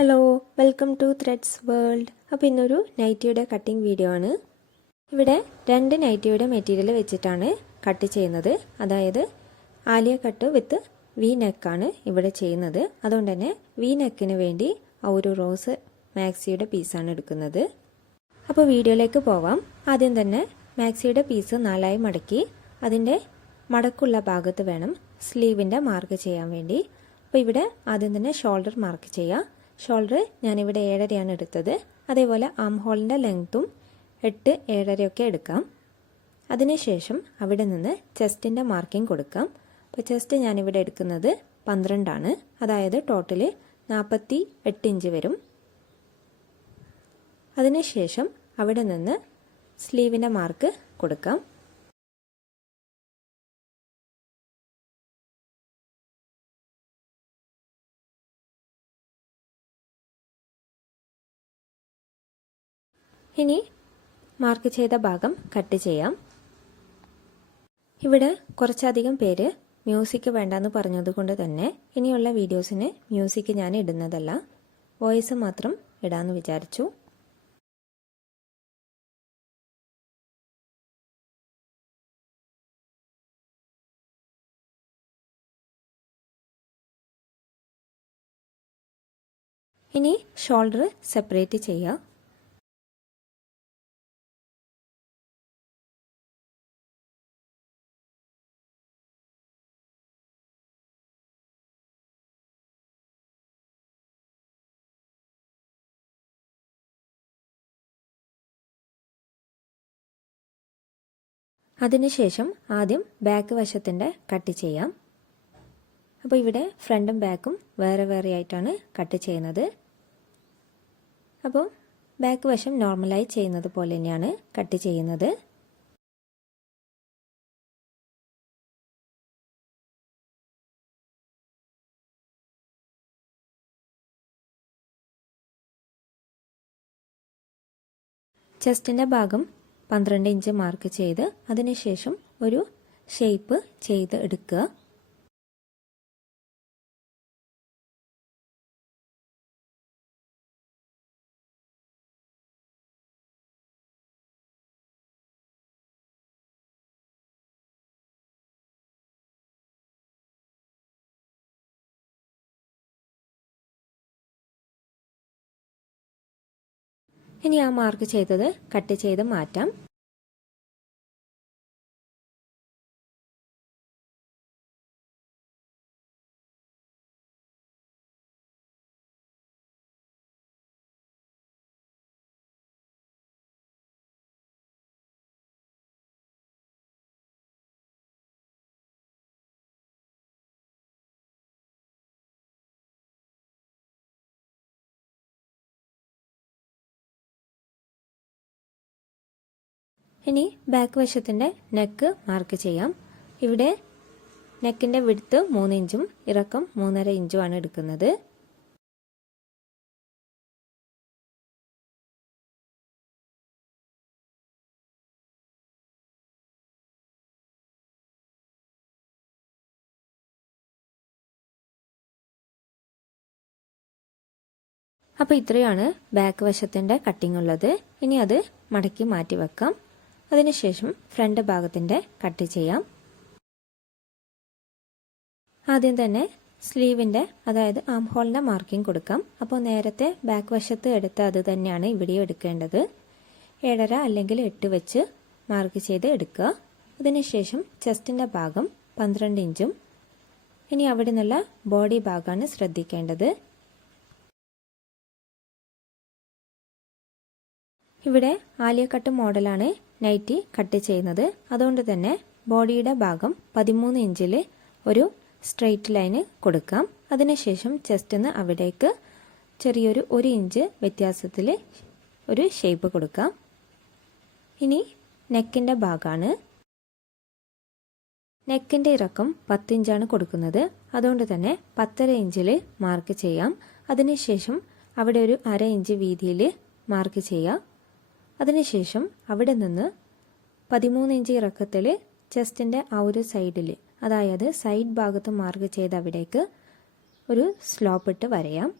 Hello welcome to threads world അപ്പോൾ ഇന്നൊരു നൈറ്റിയുടെ cutting video ആണ്. ഇവിടെ രണ്ട് നൈറ്റിയുടെ മെറ്റീരിയൽ വെച്ചിട്ടാണ് കട്ട് ചെയ്യുന്നത്. അതായത് ആലിയ കട്ട് വിത്ത് വി നെക്കാണ് ഇവിടെ ചെയ്യുന്നത്. അതുകൊണ്ട് തന്നെ വി നെക്കിന് വേണ്ടി ഒരു റോസ് മാക്സിയുടെ പീസാണ് എടുക്കുന്നത്. അപ്പോൾ വീഡിയോയിലേക്ക് പോവാം. ആദ്യം തന്നെ മാക്സിയുടെ പീസ് നാലായി മടക്കി അതിന്റെ മടക്കുള്ള ഭാഗത്ത് വേണം സ്ലീവിന്റെ മാർക്ക് ചെയ്യാൻ വേണ്ടി. അപ്പോൾ ഇവിടെ ആദ്യം തന്നെ ഷോൾഡർ മാർക്ക് ചെയ്യാം. ഷോൾഡർ ഞാനിവിടെ ഏഴരയാണ് എടുത്തത്. അതേപോലെ ആം ഹോളിന്റെ ലെങ്ത്തും എട്ട് ഏഴരയൊക്കെ എടുക്കാം. അതിനുശേഷം അവിടെ നിന്ന് ചെസ്റ്റിന്റെ മാർക്കിംഗ് കൊടുക്കാം. അപ്പോൾ ചെസ്റ്റ് ഞാനിവിടെ എടുക്കുന്നത് പന്ത്രണ്ടാണ്. അതായത് ടോട്ടൽ നാൽപ്പത്തി എട്ട് ഇഞ്ച് വരും. അതിനുശേഷം അവിടെ നിന്ന് സ്ലീവിന്റെ മാർക്ക് കൊടുക്കാം. ഇനി മാർക്ക് ചെയ്ത ഭാഗം കട്ട് ചെയ്യാം. ഇവിടെ കുറച്ചധികം പേര് മ്യൂസിക് വേണ്ടെന്ന് പറഞ്ഞതുകൊണ്ട് തന്നെ ഇനിയുള്ള വീഡിയോസിന് മ്യൂസിക് ഞാൻ ഇടുന്നതല്ല. വോയിസ് മാത്രം ഇടാമെന്ന് വിചാരിച്ചു. ഇനി ഷോൾഡർ സെപ്പറേറ്റ് ചെയ്യുക അതിനുശേഷം ആദ്യം ബാക്ക് വശത്തിന്റെ കട്ട് ചെയ്യാം. അപ്പോൾ ഇവിടെ ഫ്രണ്ടും ബാക്കും വേറെ വേറെ ആയിട്ടാണ് കട്ട് ചെയ്യുന്നത്. അപ്പോൾ ബാക്ക് വശം നോർമലായി ചെയ്യുന്നത് പോലെ തന്നെയാണ് കട്ട് ചെയ്യുന്നത്. ചെസ്റ്റിന്റെ ഭാഗം പന്ത്രണ്ട് ഇഞ്ച് മാർക്ക് ചെയ്ത് അതിനുശേഷം ഒരു ഷേപ്പ് ചെയ്ത് എടുക്കുക. ഇനി ആ മാർക്ക് ചെയ്തത് കട്ട് ചെയ്ത് മാറ്റാം. ഇനി ബാക്ക് വശത്തിന്റെ നെക്ക് മാർക്ക് ചെയ്യാം. ഇവിടെ നെക്കിന്റെ വിടുത്ത് മൂന്ന് ഇഞ്ചും ഇറക്കം മൂന്നര ഇഞ്ചുമാണ് എടുക്കുന്നത്. അപ്പോൾ ഇത്രയാണ് ബാക്ക് വശത്തിന്റെ കട്ടിംഗ് ഉള്ളത്. ഇനി അത് മടക്കി മാറ്റി വെക്കാം അതിനുശേഷം ഫ്രണ്ട് ഭാഗത്തിന്റെ കട്ട് ചെയ്യാം. ആദ്യം തന്നെ സ്ലീവിന്റെ അതായത് ആം ഹോളിന്റെ മാർക്കിംഗ് കൊടുക്കാം. അപ്പോൾ നേരത്തെ ബാക്ക് വശത്ത് എടുത്ത അത് തന്നെയാണ് ഇവിടെയും എടുക്കേണ്ടത്. ഏഴര അല്ലെങ്കിൽ എട്ട് വെച്ച് മാർക്ക് ചെയ്ത് എടുക്കുക. അതിനുശേഷം ചെസ്റ്റിന്റെ ഭാഗം പന്ത്രണ്ട് ഇഞ്ചും. ഇനി അവിടെ നിന്നുള്ള ബോഡി ഭാഗമാണ് ശ്രദ്ധിക്കേണ്ടത്. ഇവിടെ ആലിയ കട്ട് മോഡലാണ് നൈറ്റി കട്ട് ചെയ്യുന്നത്. അതുകൊണ്ട് തന്നെ ബോഡിയുടെ ഭാഗം പതിമൂന്ന് ഇഞ്ചിൽ ഒരു സ്ട്രെയിറ്റ് ലൈന് കൊടുക്കാം. അതിനുശേഷം ചെസ്റ്റിന്ന് അവിടേക്ക് ചെറിയൊരു ഒരു ഇഞ്ച് വ്യത്യാസത്തിൽ ഒരു ഷേപ്പ് കൊടുക്കാം. ഇനി നെക്കിന്റെ ഭാഗമാണ് നെക്കിന്റെ ഇറക്കം പത്തിഞ്ചാണ് കൊടുക്കുന്നത്. അതുകൊണ്ട് തന്നെ പത്തര ഇഞ്ചിൽ മാർക്ക് ചെയ്യാം. അതിനുശേഷം അവിടെ ഒരു അര ഇഞ്ച് വീതിയിൽ മാർക്ക് ചെയ്യാം. അതിനുശേഷം അവിടെ നിന്ന് പതിമൂന്ന് ഇഞ്ച് ഇറക്കത്തിൽ ചെസ്റ്റിന്റെ ആ ഒരു സൈഡിൽ അതായത് സൈഡ് ഭാഗത്ത് മാർക്ക് ചെയ്ത് അവിടേക്ക് ഒരു സ്ലോപ്പ് ഇട്ട് വരയാം.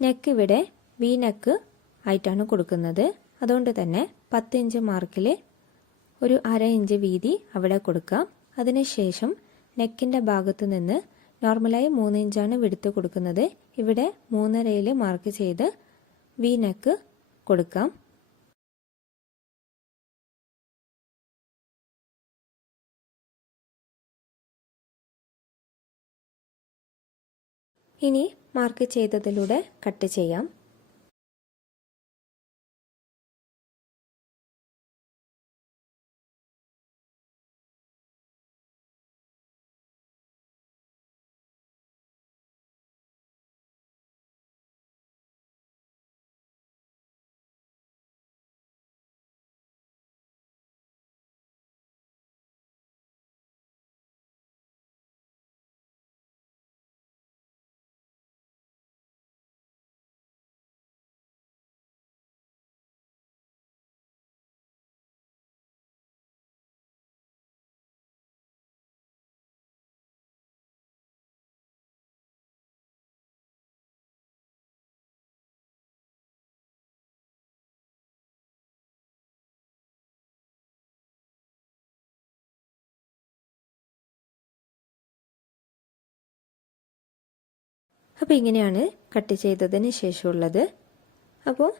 നെക്ക് ഇവിടെ വി നെക്ക് ആയിട്ടാണ് കൊടുക്കുന്നത്. അതുകൊണ്ട് തന്നെ പത്ത് ഇഞ്ച് മാർക്കിൽ ഒരു അര ഇഞ്ച് വീതി അവിടെ കൊടുക്കാം. അതിനുശേഷം നെക്കിന്റെ ഭാഗത്ത് നിന്ന് നോർമലായി മൂന്ന് ഇഞ്ചാണ് വിടുത്ത് കൊടുക്കുന്നത്. ഇവിടെ മൂന്നരയിൽ മാർക്ക് ചെയ്ത് വി നെക്ക് കൊടുക്കാം. ഇനി മാർക്ക് ചെയ്തതിലൂടെ കട്ട് ചെയ്യാം. അപ്പോൾ ഇങ്ങനെയാണ് കട്ട് ചെയ്തതിന് ശേഷമുള്ളത്. അപ്പോൾ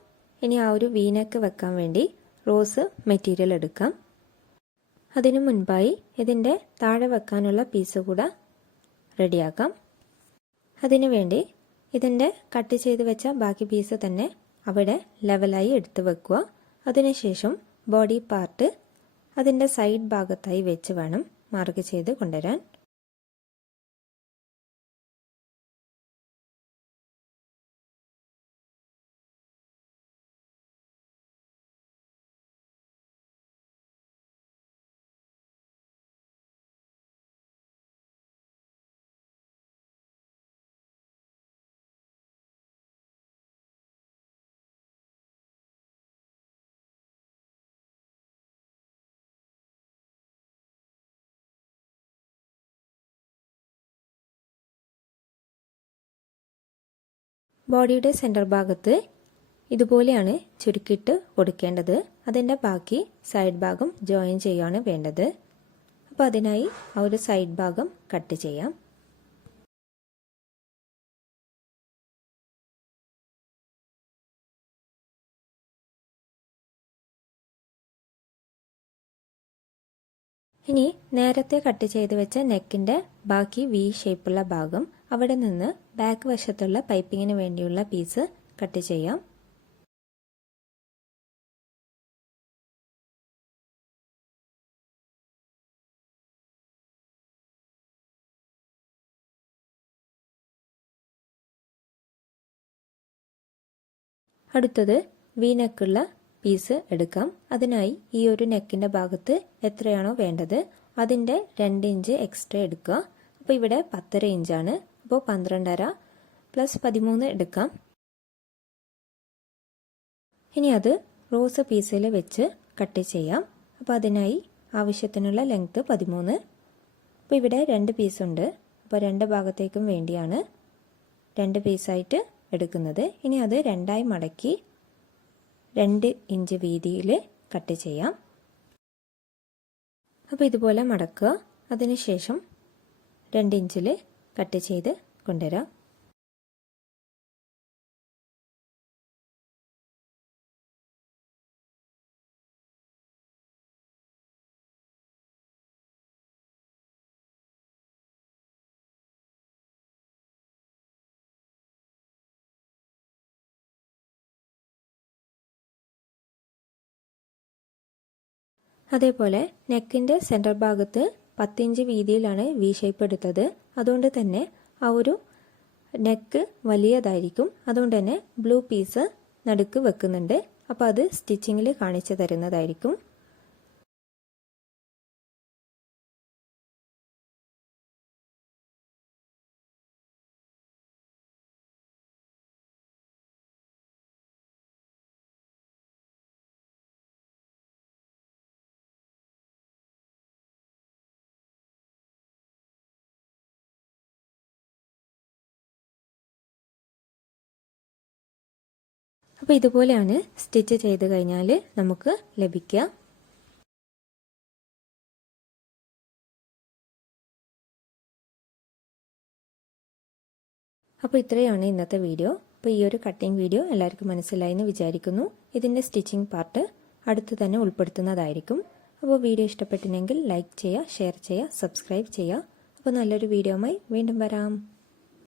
ഇനി ആ ഒരു വീനക്ക് വെക്കാൻ വേണ്ടി റോസ് മെറ്റീരിയൽ എടുക്കാം. അതിനു മുൻപായി ഇതിന്റെ താഴെ വെക്കാനുള്ള പീസ് കൂടെ റെഡിയാക്കാം. അതിനു വേണ്ടി ഇതിന്റെ കട്ട് ചെയ്ത് വെച്ച ബാക്കി പീസ് തന്നെ അവിടെ ലെവലായി എടുത്ത് വെക്കുക. അതിനുശേഷം ബോഡി പാർട്ട് അതിന്റെ സൈഡ് ഭാഗത്തായി വെച്ച് വേണം മാർക്ക് ചെയ്ത് കൊണ്ടുവരാൻ. ബോഡിയുടെ സെന്റർ ഭാഗത്ത് ഇതുപോലെയാണ് ചുരുക്കിയിട്ട് കൊടുക്കേണ്ടത്. അതിന്റെ ബാക്കി സൈഡ് ഭാഗം ജോയിൻ ചെയ്യുകയാണ് വേണ്ടത്. അപ്പോൾ അതിനായി ആ ഒരു സൈഡ് ഭാഗം കട്ട് ചെയ്യാം. ഇനി നേരത്തെ കട്ട് ചെയ്ത് വെച്ച നെക്കിന്റെ ബാക്കി വി ഷേപ്പുള്ള ഭാഗം അവിടെ നിന്ന് ബാക്ക് വശത്തുള്ള പൈപ്പിങ്ങിന് വേണ്ടിയുള്ള പീസ് കട്ട് ചെയ്യാം. അടുത്തത് വി നെക്കുള്ള പീസ് എടുക്കാം. അതിനായി ഈ ഒരു നെക്കിന്റെ ഭാഗത്ത് എത്രയാണോ വേണ്ടത് അതിന്റെ രണ്ട് ഇഞ്ച് എക്സ്ട്രാ എടുക്കുക. അപ്പോൾ ഇവിടെ പത്തര ഇഞ്ചാണ് അപ്പോൾ പന്ത്രണ്ടര പ്ലസ് പതിമൂന്ന് എടുക്കാം. ഇനി അത് റോസ് പീസിൽ വെച്ച് കട്ട് ചെയ്യാം. അപ്പോൾ അതിനായി ആവശ്യത്തിനുള്ള ലെങ്ത്ത് പതിമൂന്ന്. അപ്പോൾ ഇവിടെ രണ്ട് പീസുണ്ട് അപ്പോൾ രണ്ട് ഭാഗത്തേക്കും വേണ്ടിയാണ് രണ്ട് പീസായിട്ട് എടുക്കുന്നത്. ഇനി അത് രണ്ടായി മടക്കി രണ്ട് ഇഞ്ച് വീതിയിൽ കട്ട് ചെയ്യാം. അപ്പോൾ ഇതുപോലെ മടക്കുക. അതിനുശേഷം രണ്ട് ഇഞ്ചിൽ കട്ട് ചെയ്ത് കൊണ്ടുവരാം. അതേപോലെ നെക്കിന്റെ സെന്റർ ഭാഗത്ത് പത്തിഞ്ച് വീതിയിലാണ് വി ഷേപ്പ് എടുത്തത്. അതുകൊണ്ട് തന്നെ ആ ഒരു നെക്ക് വലിയതായിരിക്കും. അതുകൊണ്ട് തന്നെ ബ്ലൂ പീസ് നടുക്ക് വെക്കുന്നുണ്ട്. അപ്പോൾ അത് സ്റ്റിച്ചിങ്ങിൽ കാണിച്ചു തരുന്നതായിരിക്കും. അപ്പോൾ ഇതുപോലെയാണ് സ്റ്റിച്ച് ചെയ്ത് കഴിഞ്ഞാൽ നമുക്ക് ലഭിക്കുക. അപ്പോൾ ഇത്രയാണ് ഇന്നത്തെ വീഡിയോ. അപ്പോൾ ഈ ഒരു കട്ടിംഗ് വീഡിയോ എല്ലാവർക്കും മനസ്സിലായി എന്ന് വിചാരിക്കുന്നു. ഇതിന്റെ സ്റ്റിച്ചിങ് പാർട്ട് അടുത്ത് തന്നെ ഉൾപ്പെടുത്തുന്നതായിരിക്കും. അപ്പോൾ വീഡിയോ ഇഷ്ടപ്പെട്ടിനെങ്കിൽ ലൈക്ക് ചെയ്യുക ഷെയർ ചെയ്യുക സബ്സ്ക്രൈബ് ചെയ്യുക. അപ്പോൾ നല്ലൊരു വീഡിയോയുമായി വീണ്ടും വരാം.